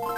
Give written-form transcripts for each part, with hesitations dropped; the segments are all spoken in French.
Oh!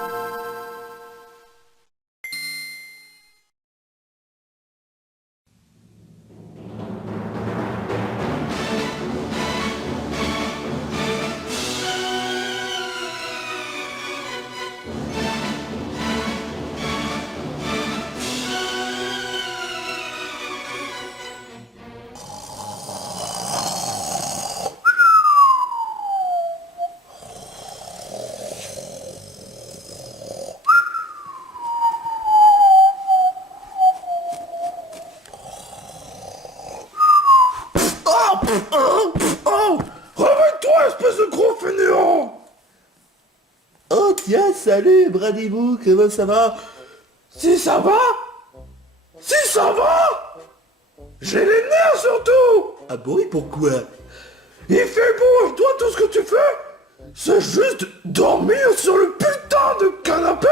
Réveille-toi, espèce de gros fainéant! Oh tiens, salut Bradibou, comment ça va? Si ça va? Si ça va? J'ai les nerfs surtout! Ah bon, et pourquoi? Il fait beau et toi tout ce que tu fais, c'est juste dormir sur le putain de canapé!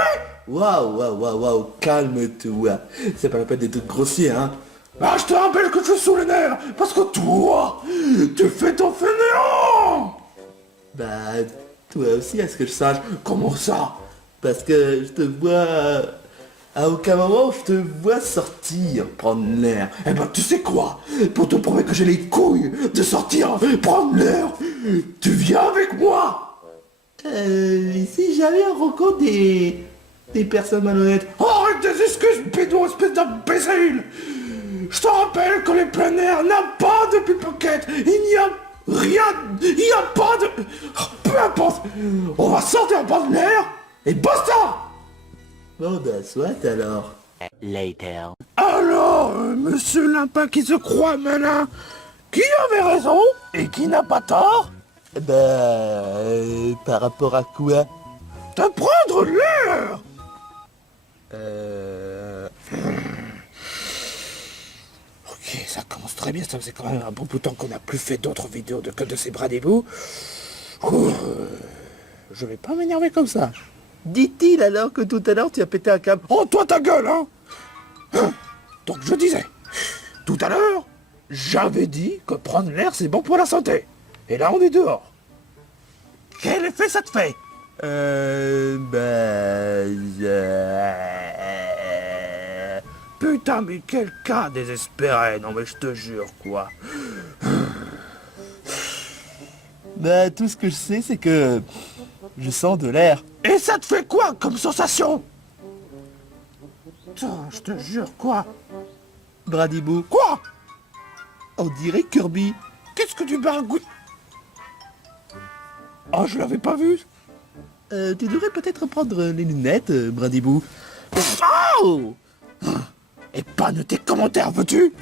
Waouh, calme-toi. C'est pas la peine d'être grossier, hein. Bah je te rappelle que je suis sous les nerfs, parce que toi, tu fais ton fainéant! Bah, toi aussi, à ce que je sache. Comment ça? Parce que je te vois... À aucun moment, je te vois sortir, prendre l'air. Eh ben tu sais quoi? Pour te prouver que j'ai les couilles de sortir, prendre l'air, tu viens avec moi! Et si jamais on rencontre des personnes malhonnêtes? Arrête des excuses, bédou, espèce d'imbécile! Je te rappelle que les plein air n'a pas de pickpocket. Il n'y a rien, il n'y a pas de... Peu importe, on va sortir en prendre l'air et basta! Bon bah, soit alors. Later. Alors, monsieur Limpin qui se croit malin, qui avait raison et qui n'a pas tort? Par rapport à quoi? De prendre l'air! Ok, ça commence très bien, ça faisait quand même un bon bout de temps qu'on n'a plus fait d'autres vidéos que de ces bras d'ébout. Je vais pas m'énerver comme ça. Dit-il alors que tout à l'heure tu as pété un câble? Oh, toi ta gueule, hein! Donc je disais, tout à l'heure, j'avais dit que prendre l'air c'est bon pour la santé. Et là on est dehors. Quel effet ça te fait? Putain, mais quel cas désespéré, non mais je te jure, quoi. Bah, tout ce que je sais, c'est que je sens de l'air. Et ça te fait quoi comme sensation? Putain, je te jure, quoi? Bradibou, Quoi? on dirait Kirby. Qu'est-ce que tu baragouines? Oh, je l'avais pas vu. Tu devrais peut-être prendre les lunettes, Bradibou. Oh! Et pas de tes commentaires, veux-tu?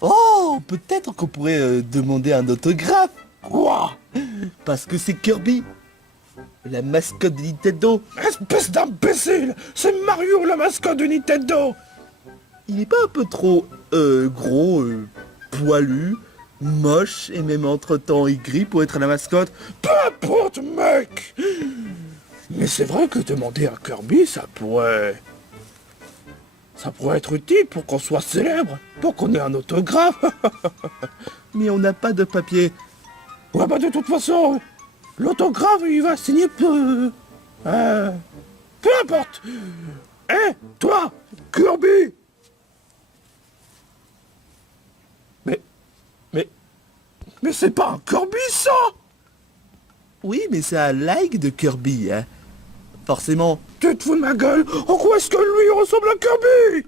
Oh, peut-être qu'on pourrait demander un autographe. Quoi? Parce que c'est Kirby, la mascotte de Nintendo. Espèce d'imbécile! C'est Mario, la mascotte de Nintendo! Il est pas un peu trop gros, poilu, moche et même entre-temps aigri pour être la mascotte? Peu importe, mec! Mais c'est vrai que demander à Kirby, ça pourrait être utile pour qu'on soit célèbre, pour qu'on ait un autographe. Mais on n'a pas de papier. Ouais, bah de toute façon, l'autographe, il va signer peu importe. Eh, toi, Kirby! Mais c'est pas un Kirby, ça! Oui, mais c'est un like de Kirby, hein. Forcément. Tu te fous de ma gueule? En quoi est-ce que lui ressemble à Kirby?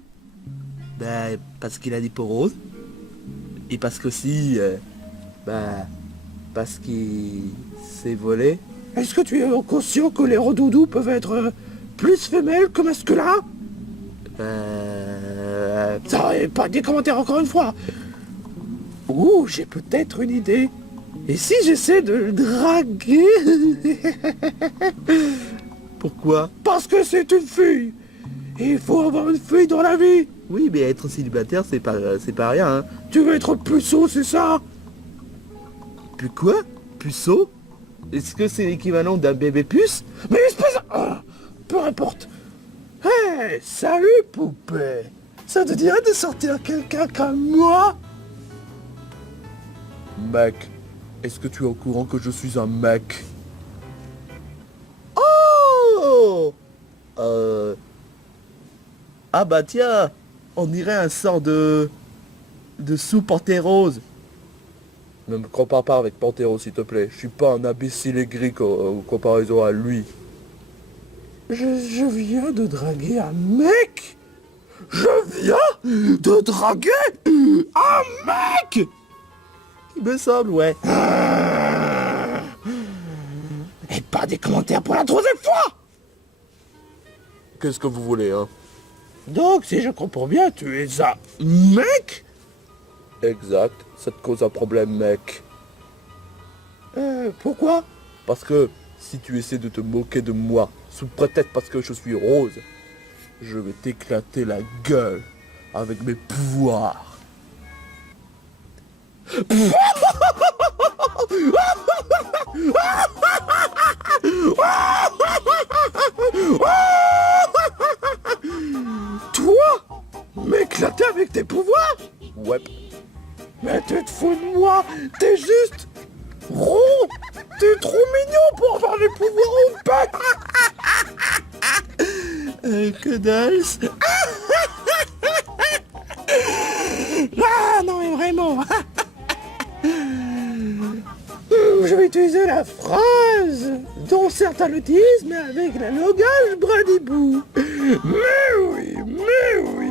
Parce qu'il a des peaux roses. Et parce qu'aussi, parce qu'il s'est volé. Est-ce que tu es conscient que les redoudous peuvent être plus femelles que masculins? Ça, et pas des commentaires encore une fois. Ouh, j'ai peut-être une idée. Et si j'essaie de le draguer? Pourquoi? Parce que c'est une fille. Et il faut avoir une fille dans la vie. Oui, mais être célibataire, c'est pas rien, hein. Tu veux être puceau, c'est ça? Puis quoi? Puceau? Est-ce que c'est l'équivalent d'un bébé puce? Mais espèce de... Ah, peu importe. Hey, salut poupée. Ça te dirait de sortir quelqu'un comme moi? Mec, est-ce que tu es au courant que je suis un mec? Oh, Ah bah tiens, on dirait un sort de soupe en thé rose. Ne me compare pas avec Panthéro, s'il te plaît. Je suis pas un imbécile aigri en comparaison à lui. Je viens de draguer un mec. Je viens de draguer un mec. Il me semble, ouais. Et pas des commentaires pour la troisième fois. Qu'est-ce que vous voulez, hein? Donc, si je comprends bien, tu es un mec. Exact, ça te cause un problème, mec. Pourquoi? Parce que si tu essaies de te moquer de moi, sous prétexte parce que je suis rose, je vais t'éclater la gueule avec mes pouvoirs. Toi? M'éclater avec tes pouvoirs? Ouais. Mais tu te fous de moi. T'es juste rond. T'es trop mignon pour avoir les pouvoirs au bec. Que dalle. Ah non mais vraiment. Je vais utiliser la phrase dont certains le disent, mais avec la langage bradibou. Mais oui,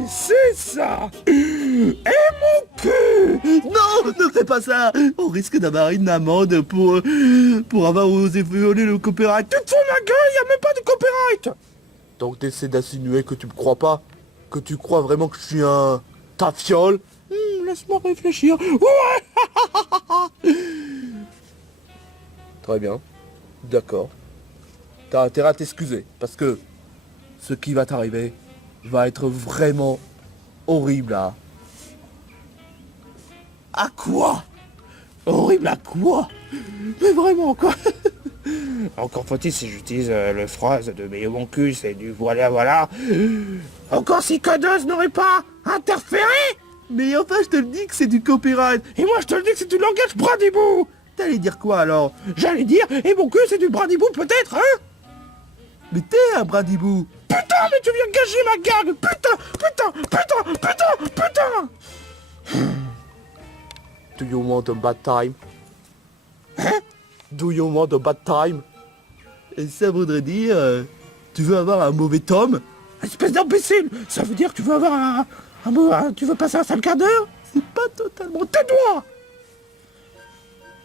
c'est ça. Et mon cul. Non, ne fais pas ça. On risque d'avoir une amende pour avoir osé violer le copyright. Tu te fous de ma gueule, y a même pas de copyright. Donc t'essaies d'insinuer que tu me crois pas? Que tu crois vraiment que je suis un tafiole? Laisse-moi réfléchir. Ouais. Très bien. D'accord. T'as intérêt à t'excuser, parce que ce qui va t'arriver va être vraiment horrible à... À quoi? Horrible à quoi? Mais vraiment quoi? Encore faut-il si j'utilise le phrase de mais mon cul c'est du voilà. Encore si Codeuse n'aurait pas interféré. Mais enfin, je te le dis que c'est du copyright. Et moi je te le dis que c'est du langage bradibou. T'allais dire quoi alors? J'allais dire et mon cul c'est du bradibou peut-être hein. Mais t'es un bradibou. Putain mais tu viens gâcher ma gag. Putain. Do you want a bad time? Hein? Do you want a bad time? Et ça voudrait dire... tu veux avoir un mauvais tome? Espèce d'imbécile. Ça veut dire que tu veux avoir tu veux passer un sale quart d'heure? C'est pas totalement tes doigts.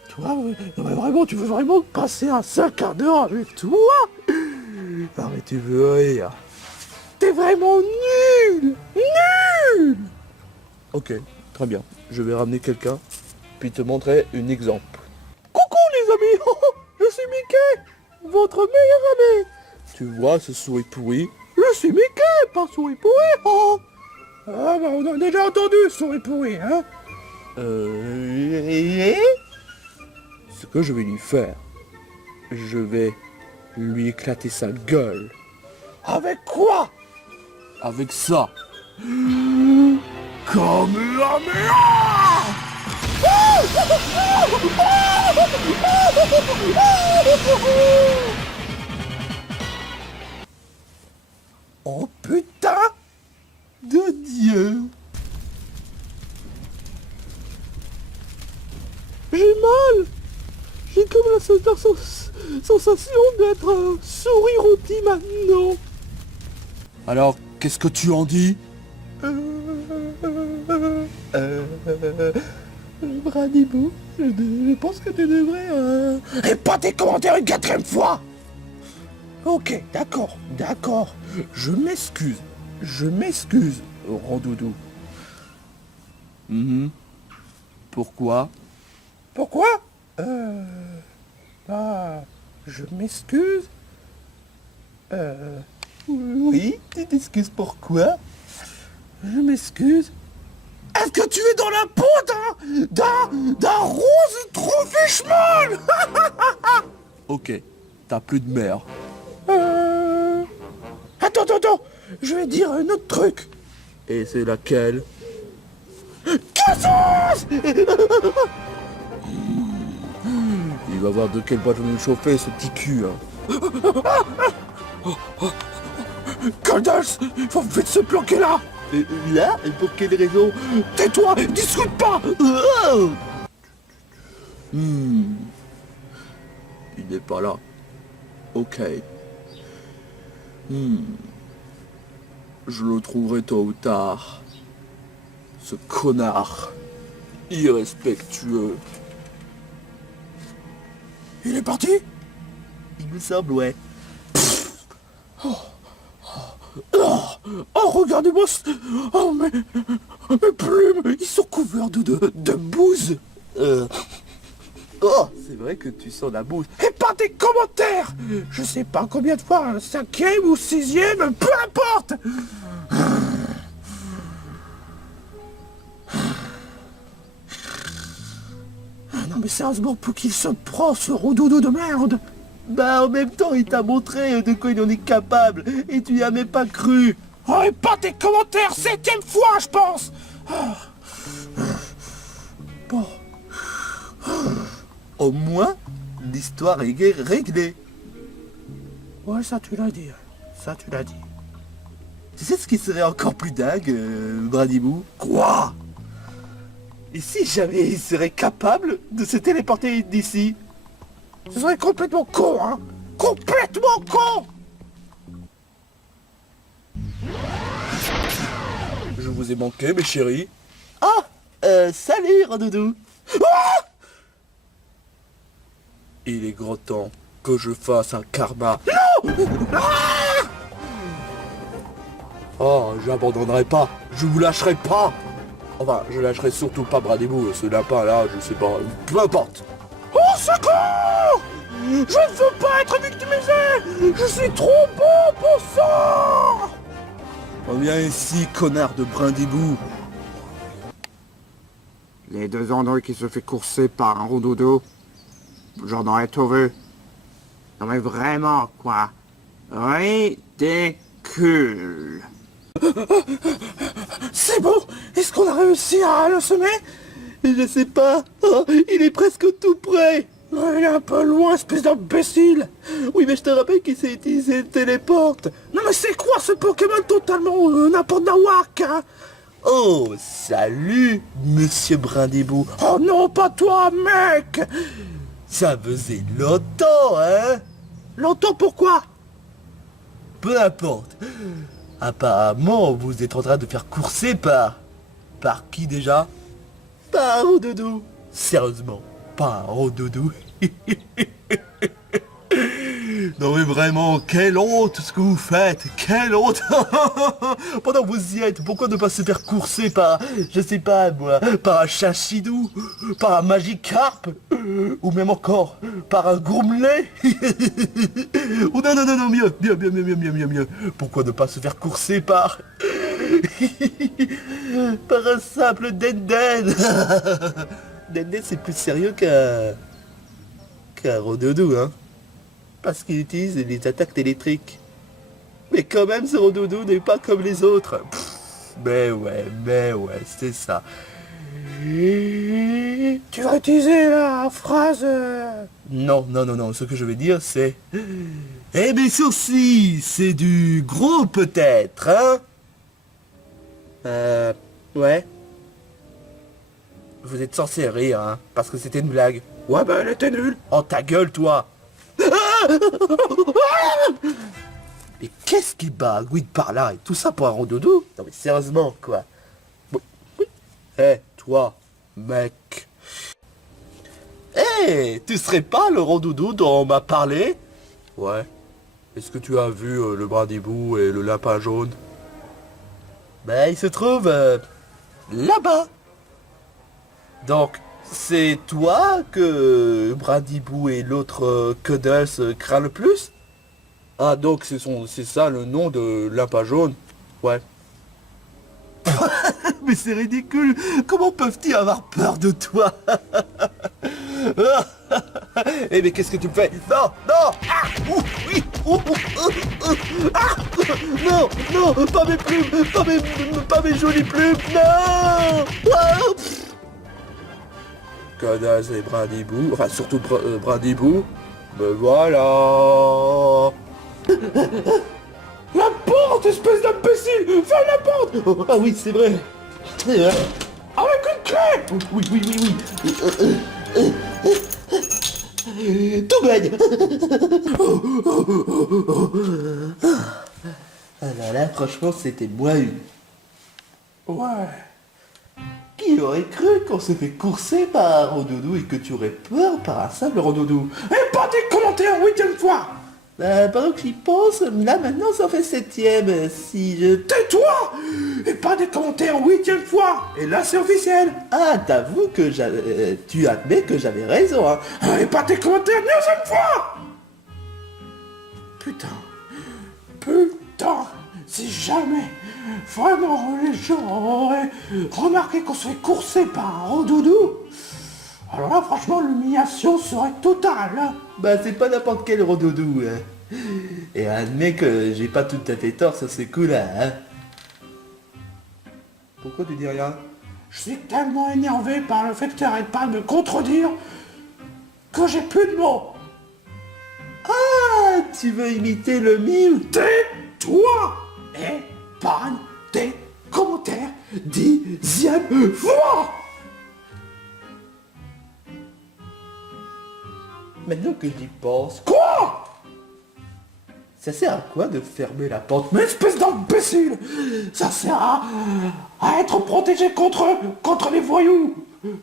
Toi, non mais vraiment, tu veux vraiment passer un sale quart d'heure avec toi? Non mais tu veux rire. T'es vraiment nul. Ok, très bien. Je vais ramener quelqu'un, puis te montrer un exemple. Coucou les amis. Je suis Mickey, votre meilleur ami. Tu vois ce souris pourri? Je suis Mickey, pas souris pourri. Oh. Ah bah on a déjà entendu souris pourri, hein. Ce que je vais lui faire, je vais lui éclater sa gueule. Avec quoi? Avec ça. Kamehameha. Oh putain De Dieu. J'ai mal. J'ai comme la sensation d'être un souris rôti maintenant. Alors, qu'est-ce que tu en dis? Bradibou, je pense que tu devrais... Et pas tes commentaires une quatrième fois. Ok, d'accord. Je m'excuse, Randoudou. Pourquoi? Pourquoi? Je m'excuse. Oui, tu t'excuses pourquoi? Je m'excuse. Est-ce que tu es dans la peau d'un rose trop fichemol? Ok, t'as plus de mère. Attends, je vais dire un autre truc. Et c'est laquelle? Cassos. Il va voir de quelle boîte on nous chauffer ce petit cul, hein. Goldust, il faut vite se planquer là. Là? Et pour quelle raison? Tais-toi, discute pas. Il n'est pas là. Ok. Je le trouverai tôt ou tard. Ce connard. Irrespectueux. Il est parti? Il me semble, ouais. Oh, regardez-moi. Oh, mes plumes, ils sont couverts de bouse. Oh, c'est vrai que tu sens la bouse. Et pas des commentaires. Je sais pas combien de fois, 5e ou 6e, peu importe. Non mais sérieusement, pour qu'il se prend ce rododo de merde. Bah en même temps, il t'a montré de quoi il en est capable, et tu n'y as même pas cru. Oh, et pas des commentaires, 7e fois, je pense. Bon. Au moins, l'histoire est réglée. Ouais, ça tu l'as dit. Ça tu l'as dit. Tu sais ce qui serait encore plus dingue, Bradibou? Quoi? Et si jamais il serait capable de se téléporter d'ici? Ce serait complètement con, hein. Complètement con. Je vous ai manqué, mes chéris. Ah, salut, Randoudou. Ah, Il est grand temps que je fasse un karma. Oh, j'abandonnerai pas. Je vous lâcherai pas. Enfin, je lâcherai surtout pas Bradibou, ce lapin-là, je sais pas. Peu importe. au secours. Je ne veux pas être victimisé. Je suis trop bon pour ça. Viens ici, connard de Brindibou. Les deux androïdes qui se fait courser par un rododo, j'en aurais tout vu. Non mais vraiment, quoi. Ridicule. C'est bon. Est-ce qu'on a réussi à le semer? Je sais pas. Oh, il est presque tout prêt. Il est un peu loin, espèce d'imbécile. Oui, mais je te rappelle qu'il sait utiliser le téléporte. Non mais c'est quoi ce Pokémon totalement n'importe nawak, hein? Oh, salut, monsieur Brindibou. Oh non, pas toi, mec. Ça faisait longtemps, hein? Longtemps pourquoi? Peu importe. Apparemment, vous êtes en train de faire courser par... Par qui déjà? Par un Rondoudou. Sérieusement, pas un Rondoudou. Non mais vraiment, quelle honte ce que vous faites. Quelle honte. Pendant que vous y êtes, pourquoi ne pas se faire courser par, je sais pas moi, par un Chachidou, par un Magikarp, ou même encore par un Gourmelet. Ou non, non, non, non, mieux. Pourquoi ne pas se faire courser par... par un simple Denden. Denden c'est plus sérieux qu'un Rondoudou, hein. Parce qu'il utilise les attaques électriques. Mais quand même, ce Rondoudou n'est pas comme les autres. Mais ouais, c'est ça. Tu vas utiliser la phrase... Non, ce que je vais dire c'est... Eh bien ceci, c'est du gros peut-être, hein? Ouais. Vous êtes censé rire, hein, parce que c'était une blague. Ouais, bah elle était nulle. Oh ta gueule, toi! Mais qu'est-ce qui bagouille par là et tout ça pour un Rondoudou? Non mais sérieusement, quoi. Eh, toi, mec. Eh, tu serais pas le Rondoudou dont on m'a parlé? Ouais. Est-ce que tu as vu le Brindibou et le lapin jaune? Ben, il se trouve là-bas. Donc, c'est toi que Brindibou et l'autre Cuddles craint le plus? Ah, donc c'est ça le nom de lapin jaune? Ouais. Mais c'est ridicule. Comment peuvent-ils avoir peur de toi? Eh mais qu'est-ce que tu me fais? Non, non. Ah, oui, ah, non, pas mes plumes, pas mes jolies plumes, non. Ah, Cuddles et Brindibou, enfin surtout Brindibou, me voilà. La porte porte, espèce d'imbécile! Ferme la porte! Oh, ah oui, c'est vrai. Avec une clé! Oui, oui, oui, oui. Tout baigne. Ah là là, franchement, c'était moi une. Ouais. Qui aurait cru qu'on se fait courser par un rondoudou et que tu aurais peur par un simple rondoudou? Et pas des commentaires 8e fois! Pendant que j'y pense, là maintenant ça fait 7e. Si je... Tais-toi! Et pas des commentaires 8e fois! Et là c'est officiel! Ah, t'avoues que tu admets que j'avais raison, hein. Et pas des commentaires 9e fois! Putain. Putain. Si jamais, vraiment, les gens auraient remarqué qu'on se fait courser par un rondoudou, alors là, franchement, l'humiliation serait totale. Hein. Bah c'est pas n'importe quel rondoudou, hein. Et admets que j'ai pas tout à fait tort sur ce coup-là, hein. Pourquoi tu dis rien? Je suis tellement énervé par le fait que tu arrêtes pas de me contredire que j'ai plus de mots. Ah, tu veux imiter le mime? Tais-toi et pas des commentaires 10e fois. Maintenant que j'y pense, Quoi? ça sert à quoi de fermer la porte? Mais espèce d'imbécile! Ça sert à être protégé contre les voyous,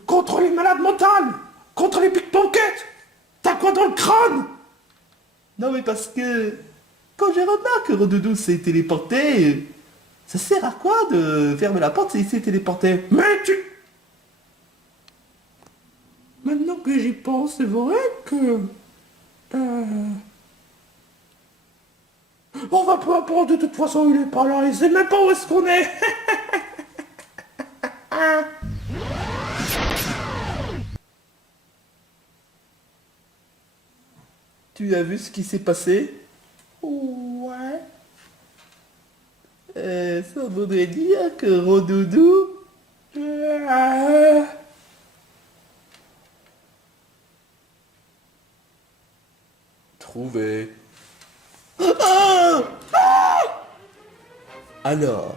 contre les malades mentales, contre les pickpockets. T'as quoi dans le crâne? Non mais parce que quand j'ai remarqué que Rondoudou s'est téléporté, ça sert à quoi de fermer la porte s'il s'est téléporté? Mais tu... Maintenant que j'y pense, c'est vrai que... On va peu importe, de toute façon il est pas là, il sait même pas où est-ce qu'on est. Tu as vu ce qui s'est passé? Ouais. Ça voudrait dire que Rondoudou... Trouvé. Alors,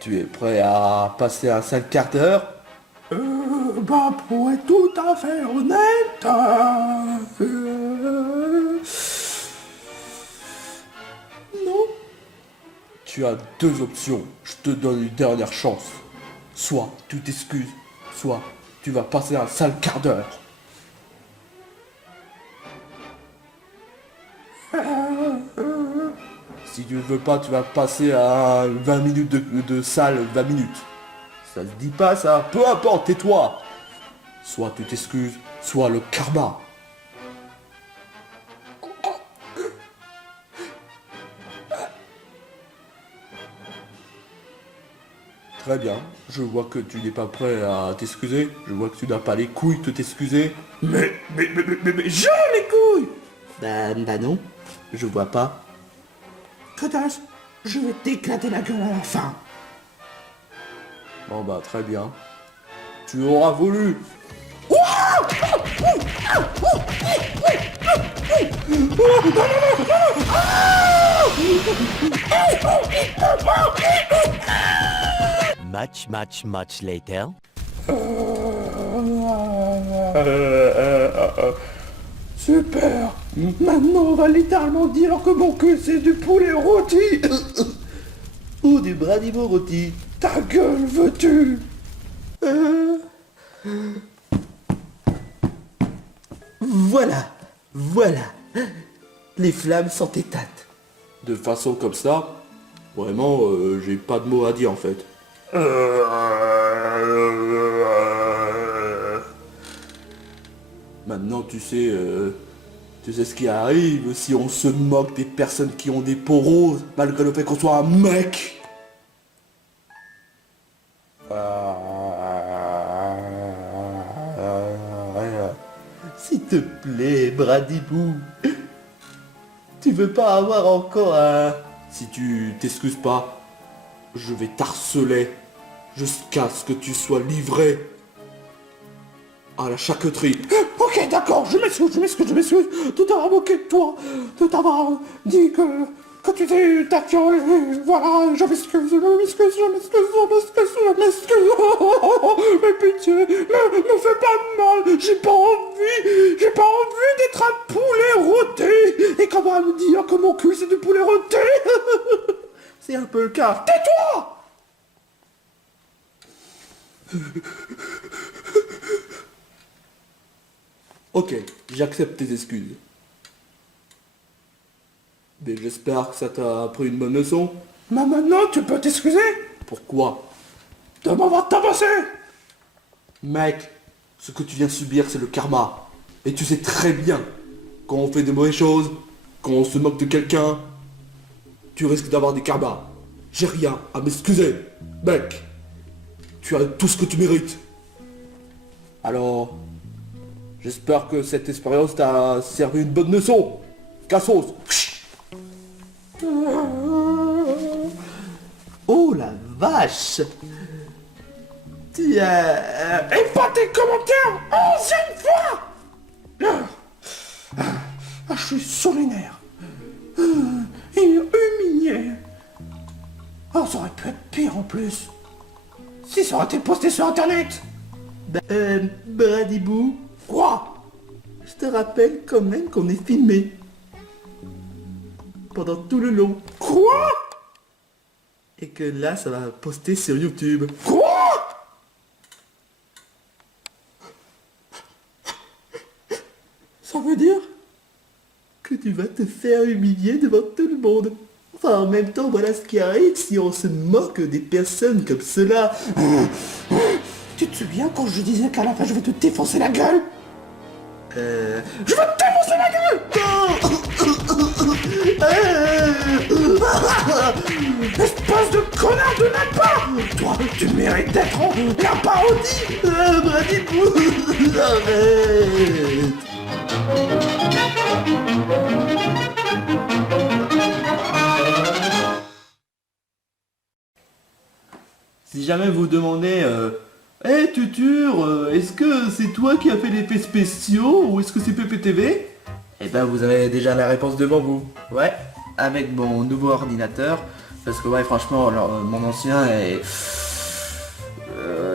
tu es prêt à passer un sale quart d'heure? Bah pour être tout à fait honnête, non. Tu as deux options, je te donne une dernière chance. Soit tu t'excuses, soit tu vas passer un sale quart d'heure. Si tu ne veux pas, tu vas passer à 20 minutes de salle, 20 minutes. Ça se dit pas ça, peu importe, tais-toi. Soit tu t'excuses, soit le karma. Très bien, je vois que tu n'es pas prêt à t'excuser, je vois que tu n'as pas les couilles de t'excuser. Mais j'ai les couilles. Bah non, je vois pas. Codasse, je vais t'éclater la gueule à la fin. Bon bah très bien. Tu auras voulu. Much later. Super. Maintenant on va littéralement dire que mon cul c'est du poulet rôti. Ou du bradiveau rôti. Ta gueule veux-tu? Voilà, voilà. Les flammes sont éteintes. De façon comme ça, vraiment, j'ai pas de mots à dire en fait. Maintenant, tu sais ce qui arrive si on se moque des personnes qui ont des peaux roses, malgré le fait qu'on soit un mec. S'il te plaît, Bradibou, tu veux pas avoir encore un... Si tu t'excuses pas, je vais t'harceler jusqu'à ce que tu sois livré à la charcuterie. Ok, d'accord, je m'excuse de t'avoir moqué de toi, de t'avoir dit que que tu t'es taquiole, voilà, je m'excuse, je m'excuse, je m'excuse, je m'excuse, je m'excuse, mais pitié, me fais pas de mal, j'ai pas envie d'être un poulet rôti, et qu'on va me dire que mon cul c'est du poulet rôti. C'est un peu le cas. Tais-toi! Ok, j'accepte tes excuses. Mais j'espère que ça t'a appris une bonne leçon. Mais maintenant tu peux t'excuser Pourquoi? de m'avoir tabassé. Mec, ce que tu viens subir, c'est le karma. Et tu sais très bien, quand on fait de mauvaises choses, quand on se moque de quelqu'un, tu risques d'avoir des karmas. J'ai rien à m'excuser. Mec, tu as tout ce que tu mérites. Alors, j'espère que cette expérience t'a servi une bonne leçon. Cassos. Oh la vache. Tiens. Et pas tes commentaires, 11e fois. Je suis sur les nerfs. Humilié. Oh, ça aurait pu être pire en plus. Si ça aurait été posté sur internet. Bradibou, Quoi? je te rappelle quand même qu'on est filmé. Pendant tout le long. Quoi? Et que là, ça va poster sur YouTube. Quoi? Ça veut dire? Que tu vas te faire humilier devant tout le monde. Enfin, en même temps, voilà ce qui arrive si on se moque des personnes comme cela. Tu te souviens quand je disais qu'à la fin je vais te défoncer la gueule? Je vais te défoncer la gueule! Espèce de connard de lapin! Toi, tu mérites d'être en la parodie! Bradibou, arrête. Si jamais vous demandez, hey Tutur, est-ce que c'est toi qui as fait l'effet spéciaux ou est-ce que c'est PPTV? Eh ben vous avez déjà la réponse devant vous. Ouais, avec mon nouveau ordinateur. Parce que ouais franchement, alors, mon ancien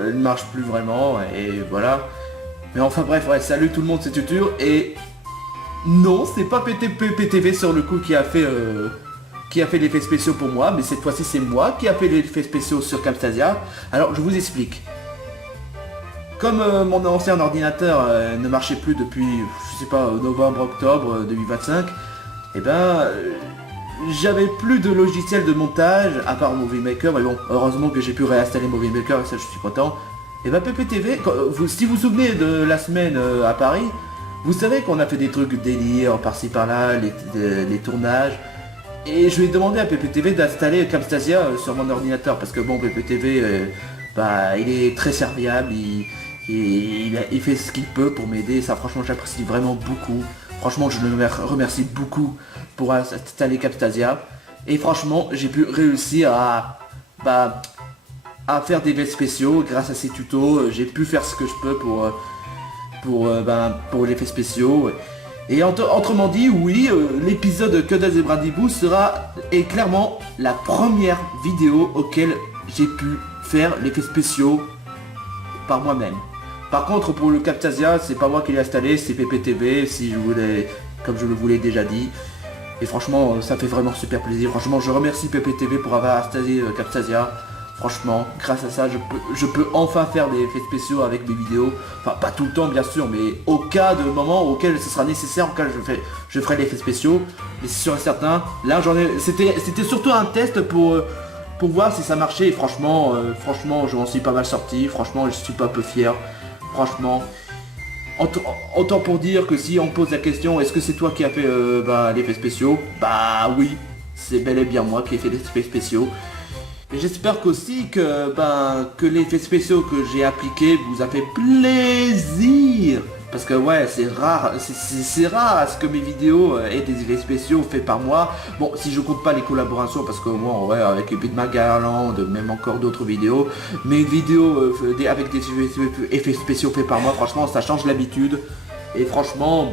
il ne marche plus vraiment et voilà. Mais enfin bref, ouais, salut tout le monde, c'est Tutur et non, c'est pas PPTV sur le coup qui a fait l'effet spéciaux pour moi, mais cette fois-ci c'est moi qui a fait l'effet spéciaux sur Camtasia. Alors je vous explique. Comme mon ancien ordinateur ne marchait plus depuis, je sais pas, novembre-octobre 2025, et ben j'avais plus de logiciel de montage à part Movie Maker, mais bon, heureusement que j'ai pu réinstaller Movie Maker et ça je suis content. Et ben PPTV, si vous vous souvenez de la semaine à Paris, vous savez qu'on a fait des trucs délire par-ci par-là, les tournages. Et je lui ai demandé à PPTV d'installer Camtasia sur mon ordinateur parce que bon PPTV bah il est très serviable, il fait ce qu'il peut pour m'aider, ça franchement j'apprécie vraiment beaucoup. Franchement je le remercie beaucoup pour installer Camtasia. Et franchement j'ai pu réussir à faire des effets spéciaux grâce à ces tutos, j'ai pu faire ce que je peux pour l'effet spéciaux. Et autrement dit, oui, l'épisode Que des et Bradibou est clairement la première vidéo auquel j'ai pu faire l'effet spéciaux par moi-même. Par contre, pour le Camtasia, c'est pas moi qui l'ai installé, c'est PPTV, si je voulais, comme je le voulais déjà dit. Et franchement, ça fait vraiment super plaisir. Franchement, je remercie PPTV pour avoir installé Camtasia. Franchement, grâce à ça, je peux enfin faire des effets spéciaux avec mes vidéos. Enfin, pas tout le temps, bien sûr, mais au cas de moment auquel ce sera nécessaire, auquel je ferai l'effet spéciaux. Mais c'est sûr et certain, là, c'était surtout un test pour voir si ça marchait. Et franchement, je m'en suis pas mal sorti. Franchement, je suis pas peu fier. Franchement, autant pour dire que si on pose la question, est-ce que c'est toi qui as fait l'effet spéciaux? Bah oui, c'est bel et bien moi qui ai fait les effets spéciaux. Et j'espère qu'aussi que l'effet spéciaux que j'ai appliqué vous a fait plaisir. Parce que ouais, c'est rare à ce que mes vidéos aient des effets spéciaux faits par moi. Bon, si je compte pas les collaborations, parce que moi, ouais, avec Epic Garland, même encore d'autres vidéos, mes vidéos avec des effets spéciaux faits par moi, franchement, ça change l'habitude. Et franchement,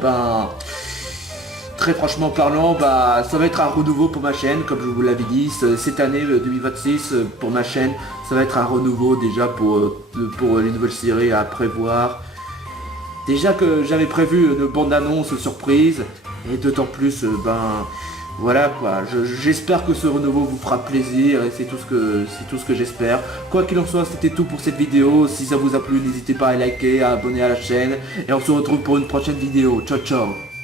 très franchement parlant, bah ça va être un renouveau pour ma chaîne, comme je vous l'avais dit, cette année 2026 pour ma chaîne, ça va être un renouveau déjà pour les nouvelles séries à prévoir. Déjà que j'avais prévu une bande-annonce surprise, et d'autant plus, ben voilà quoi, j'espère que ce renouveau vous fera plaisir et c'est tout ce que j'espère. Quoi qu'il en soit, c'était tout pour cette vidéo. Si ça vous a plu, n'hésitez pas à liker, à abonner à la chaîne et on se retrouve pour une prochaine vidéo. Ciao ciao.